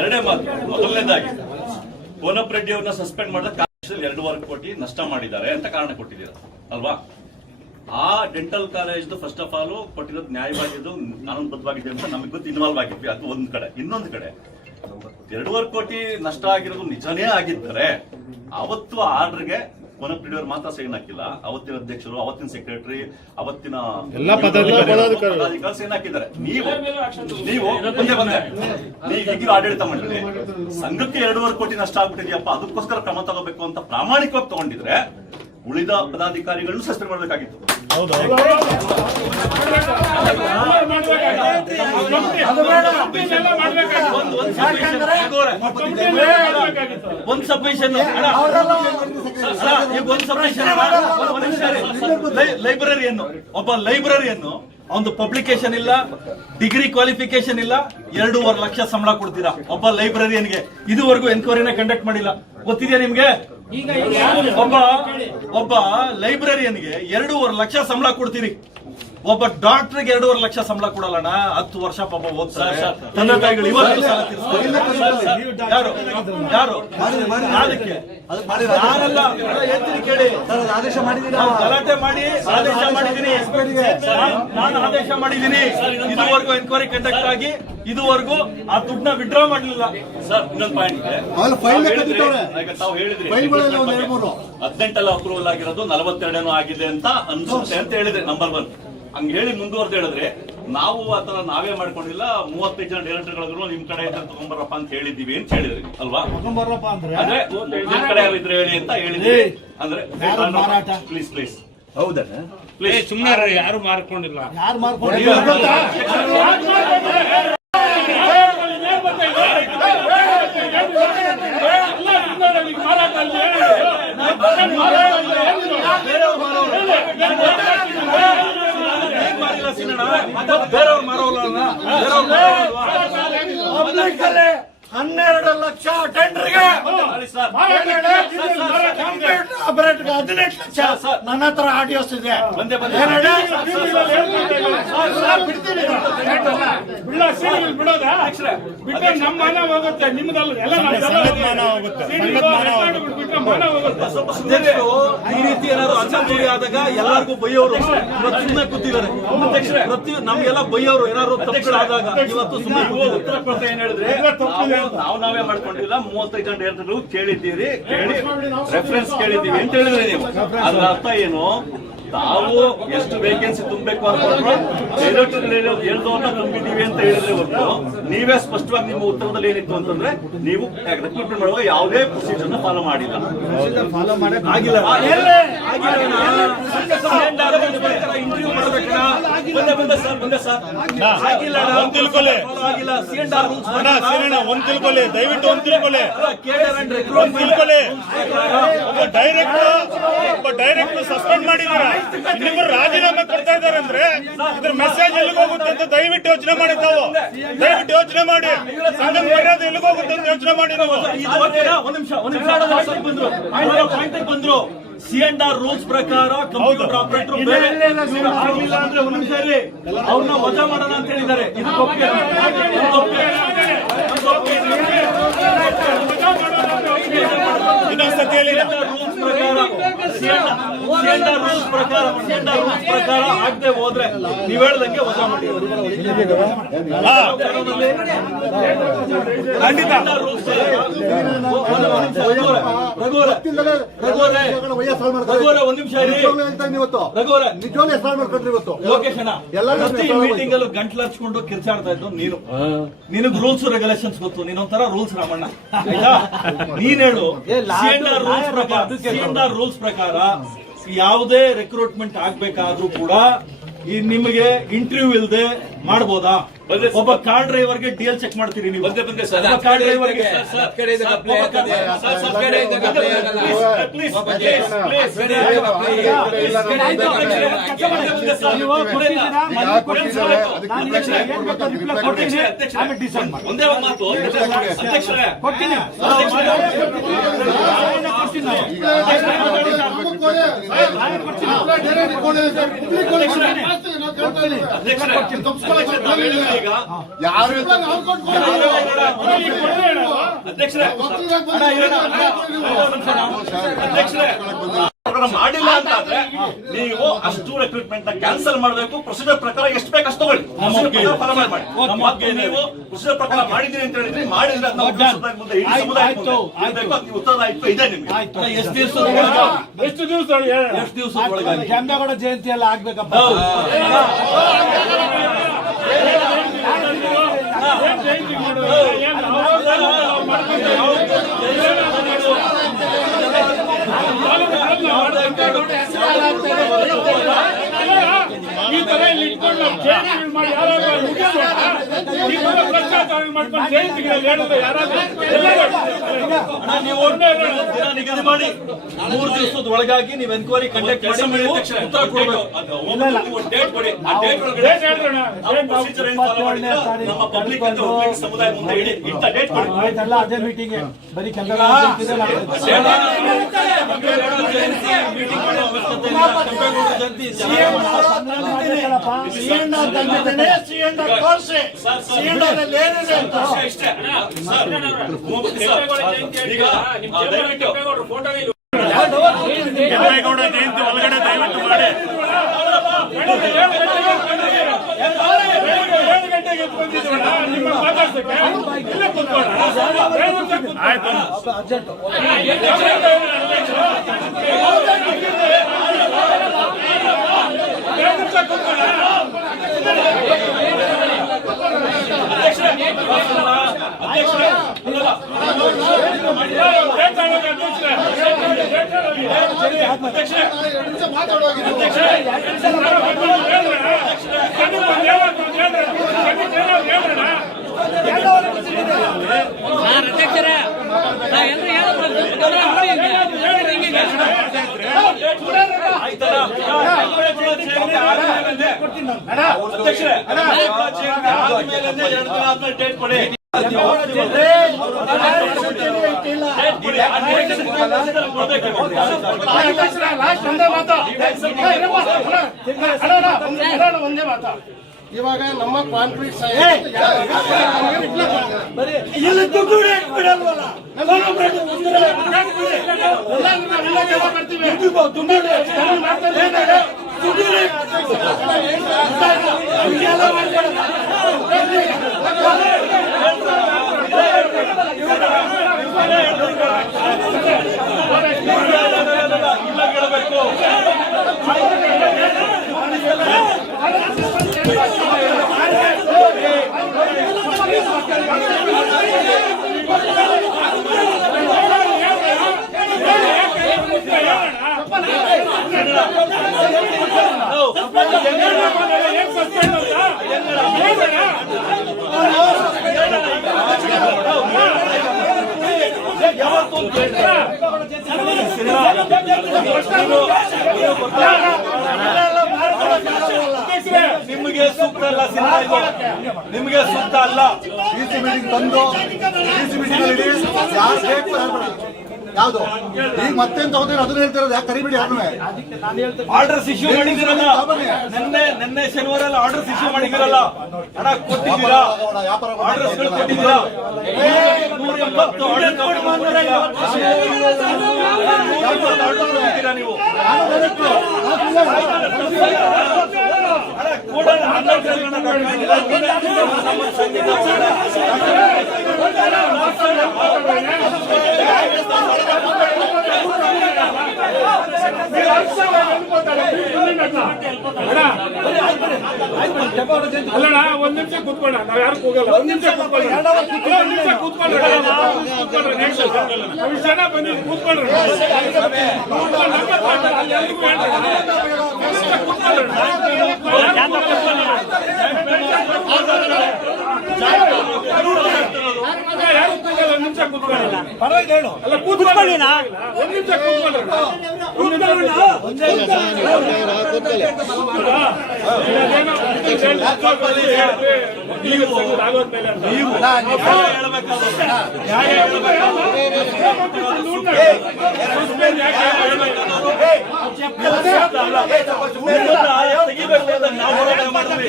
ಎರಡೇ ಮಾತು. ಮೊದಲನೇದಾಗಿ ಕೋನಪ್ಪ ರೆಡ್ಡಿ ಅವ್ರನ್ನ ಸಸ್ಪೆಂಡ್ ಮಾಡಿದ ಕಾಲೇಜಲ್ಲಿ 2.5 ಕೋಟಿ ನಷ್ಟ ಮಾಡಿದ್ದಾರೆ ಅಂತ ಕಾರಣ ಕೊಟ್ಟಿದ್ದೀರಾ ಅಲ್ವಾ? ಆ dental college first of all ಕೊಟ್ಟಿರೋದು ನ್ಯಾಯವಾಗಿದ್ದು ಕಾನೂನುಬದ್ಧವಾಗಿದೆ ಅಂತ ನಮಗೆ ಗೊತ್ತು, ಇನ್ವಾಲ್ವ್ ಆಗಿದ್ವಿ. ಅದು ಒಂದ್ ಕಡೆ. ಇನ್ನೊಂದು ಕಡೆ 2.5 ಕೋಟಿ ನಷ್ಟ ಆಗಿರೋದು ನಿಜನೇ ಆಗಿದ್ದರೆ ಅವತ್ತು ಆರ್ಡರ್ಗೆ ಕೋನಪ್ಪ ರೆಡ್ಡಿ ಅವರು ಮಾತ್ರ ಸೈನ್ ಹಾಕಿಲ್ಲ. ಅವತ್ತಿನ ಅಧ್ಯಕ್ಷರು, ಅವತ್ತಿನ ಸೆಕ್ರೆಟರಿ, ಅವತ್ತಿನ ಎಲ್ಲ ಪದಾಧಿಕಾರಿ ಸೈನ್ ಹಾಕಿದ್ದಾರೆ. ನೀವು ಮುಂದೆ ಬಂದೆ ಈಗಿರೋ ಆಡಳಿತ ಮಂಡಳಿ ಸಂಘಕ್ಕೆ 2.5 ಕೋಟಿ ನಷ್ಟ ಆಗ್ಬಿಟ್ಟಿದೆಯಪ್ಪ, ಅದಕ್ಕೋಸ್ಕರ ಕ್ರಮ ತಗೋಬೇಕು ಅಂತ ಪ್ರಾಮಾಣಿಕವಾಗಿ ತಗೊಂಡಿದ್ರೆ ಉಳಿದ ಪದಾಧಿಕಾರಿಗಳನ್ನು ಸಸ್ಪೆಂಡ್ ಮಾಡಬೇಕಾಗಿತ್ತು. ಒಂದು ಸಬ್ಮಿಷನ್ ಲೈಬ್ರರಿಯನ್ನು ಒಬ್ಬ ಲೈಬ್ರರಿಯನ್ನು ಒಂದು ಪಬ್ಲಿಕೇಶನ್ ಇಲ್ಲ, ಡಿಗ್ರಿ ಕ್ವಾಲಿಫಿಕೇಶನ್ ಇಲ್ಲ, 2.5 ಲಕ್ಷ ಸಂಬಳ ಕೊಡ್ತೀರಾ ಒಬ್ಬ ಲೈಬ್ರರಿಯನ್ಗೆ. ಇದುವರೆಗೂ ಎನ್ಕ್ವೈರಿನ ಕಂಡಕ್ಟ್ ಮಾಡಿಲ್ಲ. ಗೊತ್ತಿದೆಯಾ ನಿಮ್ಗೆ? ಒಬ್ಬ ಲೈಬ್ರರಿಯನ್ಗೆ 2.5 ಲಕ್ಷ ಸಂಬಳ ಕೊಡ್ತೀರಿ. ಒಬ್ಬ ಡಾಕ್ಟರ್ಗೆ 2.5 ಲಕ್ಷ ಸಂಬಳ ಕೊಡಲ್ಲಣ್ಣ. 10 ವರ್ಷ ಪಾಪ ಓದ್ತಾರೆ, ತಂದೆ ತಾಯಿಗಳು ಇವತ್ತು ಸಾಲ ತೀರಿಸ್ತಾರೆ. ಯಾರು ಅದಕ್ಕೆ ನಾನೆಲ್ಲ ಹೇಳ್ತೀನಿ ಕೇಳಿ. ಗಲಾಟೆ ಮಾಡಿ ಆದೇಶ ಮಾಡಿದ್ದೀನಿ, ನಾನು ಆದೇಶ ಮಾಡಿದ್ದೀನಿ. ಇದುವರೆಗೂ ಎನ್ಕ್ವೈರಿ ಕಂಡಕ್ಟ್ ಆಗಿ ಇದುವರೆಗೂ ಆ ದುಡ್ಡನ್ನ ವಿಡ್ರಾ ಮಾಡಲಿಲ್ಲ. ಸರ್ ಇನ್ನೊಂದು ಪಾಯಿಂಟ್ ಇದೆ. ತಾವು ಹೇಳಿದ್ರಿ 18 ಅಪ್ರೂವಲ್ ಆಗಿರೋದು 42 ಆಗಿದೆ ಅಂತ ಅನ್ಸುತ್ತೆ ಅಂತ ಹೇಳಿದ್ರೆ ನಂಬರ್ 1. ಹಂಗ ಹೇಳಿ ಮುಂದುವರೆದು ಹೇಳಿದ್ರೆ ನಾವು ಆತರ ನಾವೇ ಮಾಡ್ಕೊಂಡಿಲ್ಲ. 35 ಜನ ಡೈರೆಕ್ಟರ್ಗಳಿಗೂ ನಿಮ್ ಕಡೆ ಇದ್ರೆ ತಗೊಂಬರಪ್ಪ ಅಂತ ಹೇಳಿದೀವಿ ಅಂತ ಹೇಳಿದ್ರಿ ಅಲ್ವಾ? ಅಂದ್ರೆ ನಿಮ್ ಕಡೆ ಯಾರಿದ್ರೆ ಹೇಳಿ ಅಂತ ಹೇಳಿದ್ರಿ. ಅಂದ್ರೆ ಪ್ಲೀಸ್ ಪ್ಲೀಸ್ ಹೌದಾ? ಪ್ಲೀಸ್ ಸುಮ್ಮನೆ ಯಾರು ಮಾರ್ಕೊಂಡಿಲ್ಲ. ಯಾರು ಮಾರ್ಕೊಂಡಿಲ್ಲ? ಬೇರೆಯವ್ರು ಮಾರೋಲ್ಲ. 12 ಲಕ್ಷ ಟೆಂಡರ್ಗೆ, ಆಪರೇಟರ್ಗೆ 18 ಲಕ್ಷ. ನನ್ನ ಹತ್ರ ಆಡಿಯೋಸ್ ಇದೆ. ಬಿಟ್ಟರೆ ನಮ್ಮ ಮಾನ ಹೋಗುತ್ತೆ, ನಿಮ್ದಲ್ಲ. ಈ ರೀತಿ ಏನಾದ್ರು ಅಚಾತುರ್ಯ ಆದಾಗ ಎಲ್ಲರಿಗೂ ಬೈಯೋರು ಸುಮ್ಮನೆ ಕೂತಿದ್ದಾರೆ. ಪ್ರತಿ ನಮ್ಗೆಲ್ಲ ಬೈಯೋರು ಏನಾದ್ರು ತಪ್ಪುಗಳಾದಾಗ ಇವತ್ತು ಸುಮ್ಮನೆ ಉತ್ತರ ಕೊಡ್ತಾ ಏನ್ ಹೇಳಿದ್ರೆ ನಾವೇ ಮಾಡ್ಕೊಂಡಿಲ್ಲ. 35 ಜನ ಡೈರೆಕ್ಟರ್ಗಳು ಕೇಳಿದ್ದೀರಿ, ರೆಫರೆನ್ಸ್ ಕೇಳಿದ್ದೀವಿ ಅಂತ ಹೇಳಿದ್ರಿ ನೀವು. ಅದ್ರ ಅರ್ಥ ಏನು? ತಾವು ಎಷ್ಟು ವೇಕೆನ್ಸಿ ತುಂಬಬೇಕು ಅನ್ಕೊಂಡ್ರು ಡೈರೆಕ್ಟರ್ಗಳು ಹೇಳ್ದವ್ರನ್ನ ತುಂಬಿದೀವಿ ಅಂತ ಹೇಳಿದ್ರೆ ಹೊರತು ನೀವೇ ಸ್ಪಷ್ಟವಾಗಿ ನಿಮ್ಮ ಉತ್ತರದಲ್ಲಿ ಏನಿತ್ತು ಅಂತಂದ್ರೆ ನೀವು ರಿಕ್ರೂಟ್ಮೆಂಟ್ ಮಾಡುವಾಗ ಯಾವುದೇ ಪ್ರೊಸೀಜರ್ ಫಾಲೋ ಮಾಡಿಲ್ಲ. ಆಗಿಲ್ಲ. ಇಂಟರ್ವ್ಯೂ ಮಾಡ್ಬೇಕಣ್ಣ. ಬಂದೆ ಸರ್ ಆಗಿಲ್ಲ. ಒಂದ್ ತಿಳ್ಕೊಳ್ಳಿ, ದಯವಿಟ್ಟು ಒಂದ್ ತಿಳ್ಕೊಳ್ಳಿ. ಡೈರೆಕ್ಟ್ ಸಸ್ಪೆಂಡ್ ಮಾಡಿದಾರ, ಇನ್ನೊಬ್ಬರು ರಾಜೀನಾಮೆ ಕೊಡ್ತಾ ಇದಾರೆ ಅಂದ್ರೆ ಇದ್ರ ಮೆಸೇಜ್ ಎಲ್ಲಿಗೆ ಹೋಗುತ್ತೆ ಅಂತ ದಯವಿಟ್ಟು ಯೋಚನೆ ಮಾಡಿ. ತಾವು ದಯವಿಟ್ಟು ಯೋಚನೆ ಮಾಡಿ. ಸಂಘದ ಮರ್ಯಾದೆ ಎಲ್ಲಿಗೆ ಹೋಗುತ್ತೆ ಅಂತ ಯೋಚನೆ ಮಾಡಿ. ನಾವು ಬಂದ್ರು C&R ರೂಲ್ಸ್ ಪ್ರಕಾರ ಕಂಪ್ಯೂಟರ್ ಆಪರೇಟರ್ ಆಗಿಲ್ಲ ಅಂದ್ರೆ ಒಂದ್ ನಿಮಿಷ ಇರಿ, ಅವ್ರನ್ನ ವಜಾ ಮಾಡೋಣ ಅಂತ ಹೇಳಿದ್ದಾರೆ. ಇನ್ನೊಂದ್ಸತಿ ಹೇಳಿ. ರೂಲ್ಸ್ ಪ್ರಕಾರ ಆಗದೆ ಹೋದ್ರೆ ನೀವ್ ಹೇಳ್ದಂಗೆ ವಜಾ ಮಾಡಿ. ಖಂಡಿತ ಒಂದ್ ನಿಮಿಷ ಲೋಕೇಶ್ ಪ್ರತಿ ಮೀಟಿಂಗ್ ಅಲ್ಲೂ ಗಂಟ್ಲು ಹಚ್ಕೊಂಡು ಕಿರ್ಚಾಡ್ತಾ ಇದ್ದು ನೀನು. ನಿನಗ್ ರೂಲ್ಸ್ ರೆಗ್ಯುಲೇಷನ್ಸ್ ಗೊತ್ತು, ನೀನೊಂಥರ ರೂಲ್ಸ್ ರಾಮಣ್ಣ. ಆಯ್ತಾ? ನೀನ್ ಹೇಳು C&R ರೂಲ್ಸ್ ಪ್ರಕಾರ ಯಾವುದೇ ರಿಕ್ರೂಟ್ಮೆಂಟ್ ಆಗ್ಬೇಕಾದ್ರೂ ಕೂಡ ನಿಮಗೆ ಇಂಟರ್ವ್ಯೂ ಇಲ್ಲದೆ ಮಾಡಬಹುದಾ? ಒಬ್ಬ ಕಾರ್ ಡ್ರೈವರ್ಗೆ DL ಚೆಕ್ ಮಾಡ್ತೀರಿ ನೀವು? ಕಾರ್ ಡ್ರೈವರ್ಗೆ ಒಂದೇ ಮಾತು ಅಧ್ಯಕ್ಷರೇ, ಯಾರು ಅಧ್ಯಕ್ಷರೇ ಮಾಡಿಲ್ಲ ಅಂತ ಆದ್ರೆ ನೀವು ಅಷ್ಟು ರೆಕ್ರೂಟ್ಮೆಂಟ್ ನ ಕ್ಯಾನ್ಸಲ್ ಮಾಡಬೇಕು. ಪ್ರೊಸೀಜರ್ ಪ್ರಕಾರ ಎಷ್ಟು ಬೇಕು ಅಷ್ಟು ತಗೊಳ್ಳಿ. ಮತ್ತೆ ನೀವು ಪ್ರೊಸೀಜರ್ ಪ್ರಕಾರ ಮಾಡಿದೀರಿ ಅಂತ ಹೇಳಿದ್ರೆ ಮಾಡಿದ್ರೆ ಮುಂದೆ ಇಡೀ ಸಮುದಾಯಕ್ಕೆ ನೀವು ಉತ್ತರದಾಯಿತ್ವ ಇದೆ ನಿಮ್ಗೆ. ಎಷ್ಟು ದಿವಸ ಕೆಂಪೇಗೌಡ ಜಯಂತಿ ಎಲ್ಲ ಆಗ್ಬೇಕಪ್ಪ. ಈ ತರ ಇಲ್ಲಿ ಇಟ್ಕೊಂಡು ಜಯಂತಿಗಳು ಮಾಡಿ ಯಾರಾದ್ರೂ ಈ ತರ ಭ್ರಷ್ಟಾಚಾರ ಮಾಡ್ಕೊಂಡು ಜಯಂತಿಗಳಲ್ಲಿ ಹೇಳಿದ್ರೆ ಯಾರಾದ್ರೂ ನೀವು ದಿನ ನಿಗದಿ ಮಾಡಿ 3 ದಿವಸದ ಒಳಗಾಗಿ ನೀವು ಎನ್ಕ್ವೈರಿ ಕಂಡಕ್ಟ್ ಮಾಡಿ ನೀವು ಉತ್ತರ ಕೊಡಬೇಕು. ಡೇಟ್ ಕೊಡಿ. ಆ ಡೇಟ್ ಒಳಗಡೆ ಪ್ರೊಸೀಜರ್ ಏನು ಫಾಲೋ ಮಾಡಿದ್ರೆ ನಮ್ಮ ಪಬ್ಲಿಕ್ ಅಂತ ಸಮುದಾಯ ಮುಂದೆ ಇಟ್ಟ ಡೇಟ್ ಕೊಡಿ. ಆಯ್ತಲ್ಲ, ಅದೇ ಮೀಟಿಂಗ್ ಬರೀ ಕೆಂಪೇಗೌಡ ಜಯಂತಿ ಇದೆ. ಮೀಟಿಂಗ್ ಮಾಡೋ ಅವಶ್ಯಕತೆ ಇಲ್ಲ. ಕೆಂಪೇಗೌಡ ಜಯಂತಿ ಕೆಂಪೇಗೌಡ ಜಯಂತಿ ಒಳಗಡೆ ದಯವಿಟ್ಟು ಮಾಡಿ. 7 ಗಂಟೆಗೆ ಬಂದಿದ್ದೀವಣ್ಣ ನಿಮ್ಮ ಮಾತಾಡ್ಸಕ್ಕೆ. ಇಲ್ಲೇ ಕೂತ್ಕೊಳ್ಳ. ಆಯ್ತು ಡೇಟ್ ಕೊಡಿ. ಒಂದೇ ಮಾತಾ ಇವಾಗ ನಮ್ಮ ಕಾನ್ಫಿಡೆನ್ಸ್ ನಿಮಗೆ ಸೂಕ್ತ ಅಲ್ಲ ಸಿನಿಮಾ ಇದು, ನಿಮಗೆ ಸೂಕ್ತ ಅಲ್ಲ. ಡಿಸಿ ಮೀಟಿಂಗ್ ತಂದು ಡಿಸಿ ಮೀಟಿಂಗ್ ಅಲ್ಲಿ ಯಾರು ಬೇಕು ಯಾರು ಬೇಡ ಯಾವ್ದು ಈಗ ಮತ್ತೆಂತ ಹೋದ್ರೆ ಅದನ್ನ ಹೇಳ್ತಿರೋದು ಯಾಕೆ ಕರಿಬೇಡಿ ಯಾರನ್ನೇ. ಆರ್ಡರ್ಸ್ ಇಶ್ಯೂ ಮಾಡಿದಿರಲ್ಲ, ನಿನ್ನೆ ಶನಿವಾರ ಎಲ್ಲ ಆರ್ಡರ್ಸ್ ಇಶ್ಯೂ ಮಾಡಿದಿರಲ್ಲ, ಹಣ ಕೊಟ್ಟಿದ್ದೀರಾ, ಆರ್ಡರ್ಸ್ ಕೊಟ್ಟಿದ್ದೀರಾ. 180 ಆರ್ಡರ್ ನೀವು ಅಲ್ಲಣ್ಣ, ಒಂದ್ ನಿಮಿಷ ಕೂತ್ಕೊಳ್ಳ, ನಾವ್ ಯಾರು ಹೋಗಲ್ಲ. ಒಂದ್ ನಿಮಿಷ ಕೂತ್ಕೊಳ್ಳ, ಇಷ್ಟು ಜನ ಬಂದಿದ್ದು ಕೂತ್ಕೊಳ್ರಿ. ಯಾರು ಕೂಗಲ್ಲ, ಒಂದ್ ನಿಮಿಷ ಕೂತ್ಕೊಳ್ಳ. ಪರವಾಗಿ ಹೇಳು. ಅಲ್ಲ ಕೂತ್ಕೊಳ್ಳಿ, ಒಂದ್ ನಿಮಿಷ ಕೂತ್ಕೊಳ್ರಿ. ನೀವು ಹೇಳ್ಬೇಕಾದ್ರೆ ನ್ಯಾಯ ತೆಗಿಬೇಕು ಅಂದಾಗ ನಾವು ಹೋರಾಟ ಮಾಡ್ತೀವಿ,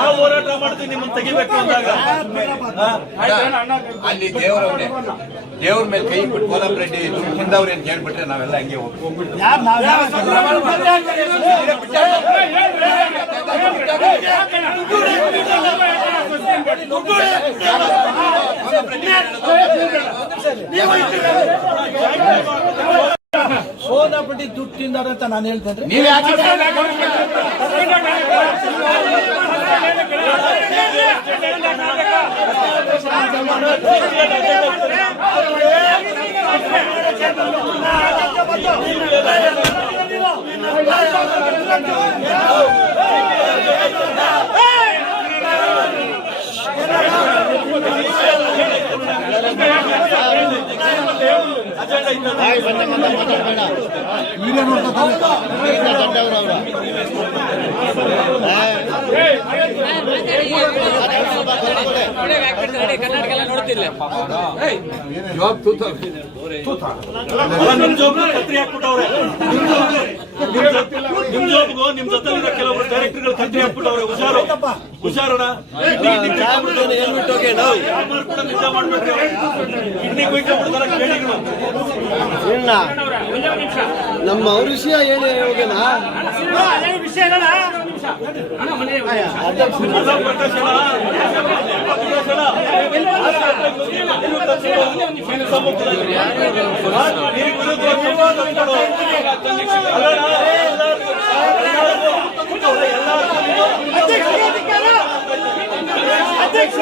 ನಾವು ಹೋರಾಟ ಮಾಡ್ತೀವಿ ನಿಮ್ಮನ್ನು ತೆಗಿಬೇಕು ಅಂದಾಗ. ಅಲ್ಲಿ ದೇವ್ರ ಮೇಲೆ ಕೈ ಬಿಟ್ಟು ಕೋಲಂ ರೆಡ್ಡಿ ದುಡ್ಡು ತಿಂದವ್ರು ಅಂತ ಹೇಳ್ಬಿಟ್ರೆ ನಾವೆಲ್ಲ ಹಂಗೆ ಹೋಗ್ತೀವಿ. ಸೋದಾಪಟ್ಟಿ ದುಡ್ಡು ತಿಂದಾರ ಅಂತ ನಾನು ಹೇಳ್ತೇನೆ. ನೀವ್ ಯಾಕೆ ಕರ್ನಾಟಕ ಎಲ್ಲ ನೋಡ್ತಿಲ್ಲ. ನಿಮ್ ಜಾಬ್ ಕತ್ರಿ ಹಾಕ್ಬಿಟ್ಟವ್ರೆ, ನಿಮ್ ಜಾಬ್ಗೂ ನಿಮ್ ಜೊತೆ ಕೆಲವರು ಡೈರೆಕ್ಟರ್ಗಳು ಕತ್ರಿ ಹಾಕ್ಬಿಟ್ಟವ್ರೆ. ಹುಷಾರಣ ನಿಜ ಮಾಡ್ಬಿಟ್ರೆ ಕಿಡ್ನಿ ಕುಯ್ಕೊಂಡ್ಬಿಡ್ತಾರ ಕೇಳಿಗಳು. ನಮ್ಮ ವಿಷಯ ಏನು ಹೋಗೋಣ ಅಧ್ಯಕ್ಷ